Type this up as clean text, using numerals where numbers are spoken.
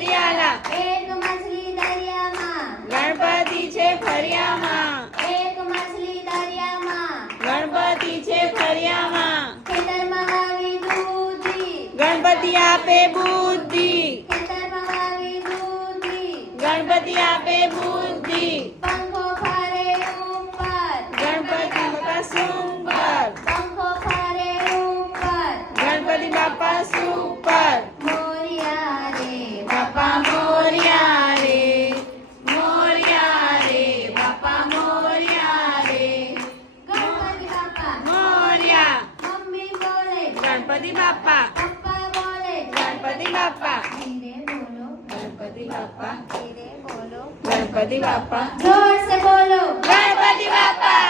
ગણપતિ આલા એક માછલી દરિયામાં ગણપતિ છે ફરિયામાં એક માછલી દરિયામાં ગણપતિ છે ફરિયામાં ખેતરમાં વાવી દૂધી ગણપતિ આપે બુદ્ધિ ખેતરમાં વાવી દૂધી ગણપતિ આપે બુદ્ધિ પંખો ફરે ઉપર ગણપતિ બાપા સુપર પંખો ફરે ઉપર ગણપતિ બાપા સુપર મોરિયા રે બાપા મોરિયા રે બાપા મોરિયા રે ગણપતિ બાપા મોરિયા મમ્મી બોલે ગણપતિ બાપા પપ્પા બોલે ગણપતિ બાપા ધીરે બોલો ગણપતિ બાપા ધીરે બોલો ગણપતિ બાપા જોર से बोलो ગણપતિ બાપા